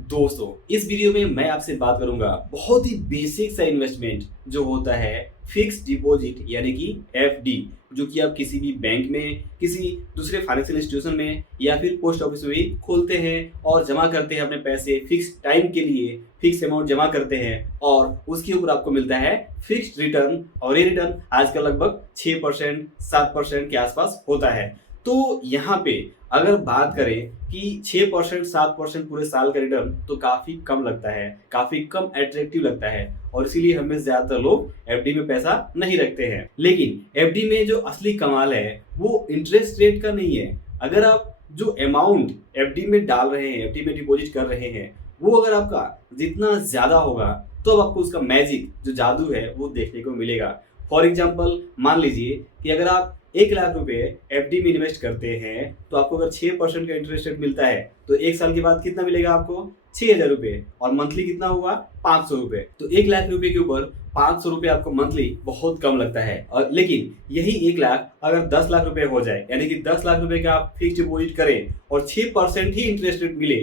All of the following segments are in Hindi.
दोस्तों, इस वीडियो में मैं आपसे बात करूंगा बहुत ही बेसिक सा इन्वेस्टमेंट जो होता है फिक्स डिपॉजिट यानी कि एफडी, जो कि आप किसी भी बैंक में, किसी दूसरे फाइनेंशियल इंस्टीट्यूशन में या फिर पोस्ट ऑफिस में भी खोलते हैं और जमा करते हैं अपने पैसे फिक्स टाइम के लिए, फिक्स अमाउंट जमा करते हैं और उसके ऊपर आपको मिलता है फिक्स्ड रिटर्न। और ये रिटर्न आजकल लगभग 6% 7% के आसपास होता है। तो यहाँ पे अगर बात करें कि 6% 7% पूरे साल का रिटर्न तो काफी कम लगता है, काफी कम अट्रैक्टिव लगता है और इसीलिए हमें ज्यादातर लोग एफडी में पैसा नहीं रखते हैं। लेकिन एफडी में जो असली कमाल है वो इंटरेस्ट रेट का नहीं है। अगर आप जो अमाउंट एफडी में डाल रहे हैं, एफडी में डिपॉजिट कर रहे हैं, वो अगर आपका जितना ज्यादा होगा तो अब आपको उसका मैजिक जो जादू है वो देखने को मिलेगा। फॉर एग्जाम्पल मान लीजिए कि अगर आप 1 लाख रुपए एफडी में इन्वेस्ट करते हैं तो आपको अगर 6% का इंटरेस्ट रेट मिलता है तो 1 साल के बाद कितना मिलेगा आपको? 6,000 रुपए। और मंथली कितना होगा? 500 रुपए। तो 1 लाख रुपए के ऊपर 500 रुपए आपको मंथली बहुत कम लगता है। और लेकिन यही 1 लाख अगर 10 लाख रुपए हो जाए, यानी कि 10 लाख रुपए का आप फिक्स डिपॉजिट करें और 6% ही इंटरेस्ट रेट मिले,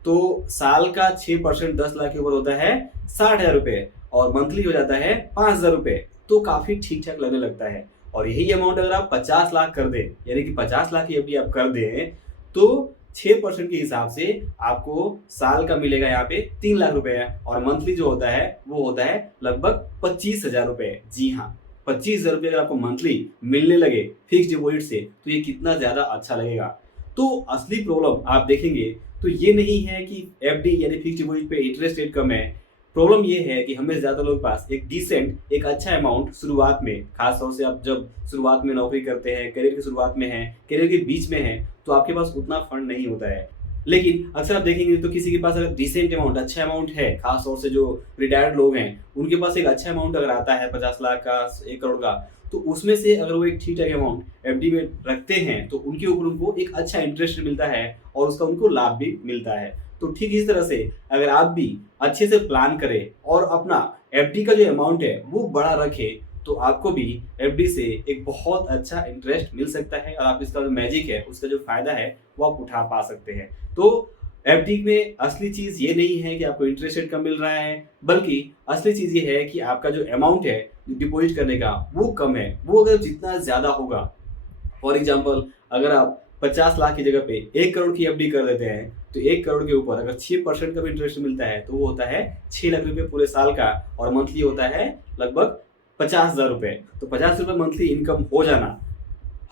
तो साल का 6% 10 लाख के ऊपर होता है 60,000 रुपए और मंथली हो जाता है 5,000 रुपए। तो काफी ठीक ठाक लगने लगता है। और यही अमाउंट अगर आप 50 लाख कर दें, यानी कि 50 लाख की एफडी आप कर दें, तो 6% के हिसाब से आपको साल का मिलेगा यहाँ पे 3 लाख रुपए और मंथली जो होता है वो होता है लगभग 25,000 रुपए। जी हाँ, 25,000 रुपए अगर आपको मंथली मिलने लगे फिक्स डिपॉजिट से तो ये कितना ज्यादा अच्छा लगेगा। तो असली प्रॉब्लम आप देखेंगे तो ये नहीं है कि एफडी यानी फिक्स डिपॉजिट पे इंटरेस्ट रेट कम है। प्रॉब्लम ये है कि हमें ज्यादा लोगों के पास एक अच्छा अमाउंट शुरुआत में, खास तौर से आप जब शुरुआत में नौकरी करते हैं, करियर की शुरुआत में हैं, करियर के बीच में हैं, तो आपके पास उतना फंड नहीं होता है। लेकिन अक्सर आप देखेंगे तो किसी के पास अगर डिसेंट अमाउंट, अच्छा अमाउंट है, खास तौर से जो रिटायर्ड लोग हैं उनके पास एक अच्छा अमाउंट अगर आता है 50 लाख का, 1 करोड़ का, तो उसमें से अगर वो एक ठीक ठाक अमाउंट एफडी में रखते हैं तो उनके ऊपर उनको एक अच्छा इंटरेस्ट मिलता है और उसका उनको लाभ भी मिलता है। तो ठीक इस तरह से अगर आप भी अच्छे से प्लान करें और अपना एफडी का जो अमाउंट है वो बड़ा रखें तो आपको भी एफडी से एक बहुत अच्छा इंटरेस्ट मिल सकता है और आप इसका जो मैजिक है, उसका जो फायदा है वो आप उठा पा सकते हैं। तो एफडी में असली चीज ये नहीं है कि आपको इंटरेस्ट रेट कम मिल रहा है, बल्कि असली चीज ये है कि आपका जो अमाउंट है डिपॉजिट करने का वो कम है। वो अगर जितना ज्यादा होगा, फॉर एग्जाम्पल अगर आप 50 लाख की जगह पे 1 करोड़ की एफडी कर देते हैं तो 1 करोड़ के ऊपर अगर 6% का भी इंटरेस्ट मिलता है तो वो होता है 6 लाख रुपए पूरे साल का और मंथली होता है लगभग 50,000 रुपए। तो 50 रुपए मंथली इनकम हो जाना,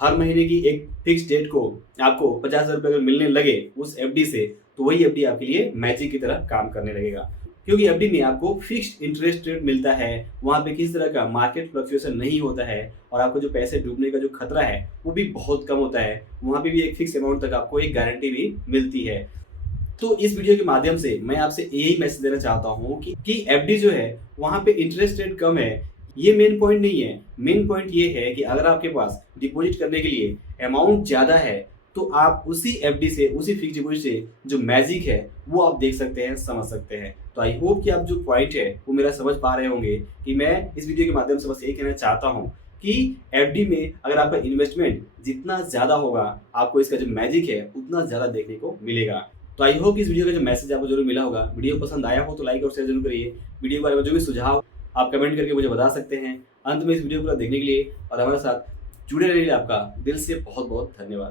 हर महीने की एक फिक्स डेट को आपको 50,000 रुपए अगर मिलने लगे उस एफडी से, तो वही एफडी आपके लिए मैजिक की तरह काम करने लगेगा। क्योंकि एफडी में आपको फिक्स्ड इंटरेस्ट रेट मिलता है, वहां पे किसी तरह का मार्केट फ्लक्चुएशन नहीं होता है और आपको जो पैसे डूबने का जो खतरा है वो भी बहुत कम होता है। वहां पे भी एक फिक्स अमाउंट तक आपको एक गारंटी भी मिलती है। तो इस वीडियो के माध्यम से मैं आपसे यही मैसेज देना चाहता हूँ कि एफडी जो है वहां पे इंटरेस्ट रेट कम है, ये मेन पॉइंट नहीं है। मेन पॉइंट ये है कि अगर आपके पास डिपॉजिट करने के लिए अमाउंट ज्यादा है तो आप उसी एफडी से, उसी फिक्स डिपॉजिट से जो मैजिक है वो आप देख सकते हैं, समझ सकते हैं। तो आई होप कि आप जो पॉइंट है वो मेरा समझ पा रहे होंगे कि मैं इस वीडियो के माध्यम से बस यही कहना चाहता हूँ कि एफडी में अगर आपका इन्वेस्टमेंट जितना ज्यादा होगा आपको इसका जो मैजिक है उतना ज्यादा देखने को मिलेगा। तो आई होप इस वीडियो का जो मैसेज आपको जरूर मिला होगा। वीडियो पसंद आया हो तो लाइक और शेयर जरूर करिए। वीडियो के बारे में जो भी सुझाव आप कमेंट करके मुझे बता सकते हैं। अंत में इस वीडियो को पूरा देखने के लिए और हमारे साथ जुड़े रहने के लिए आपका दिल से बहुत बहुत धन्यवाद।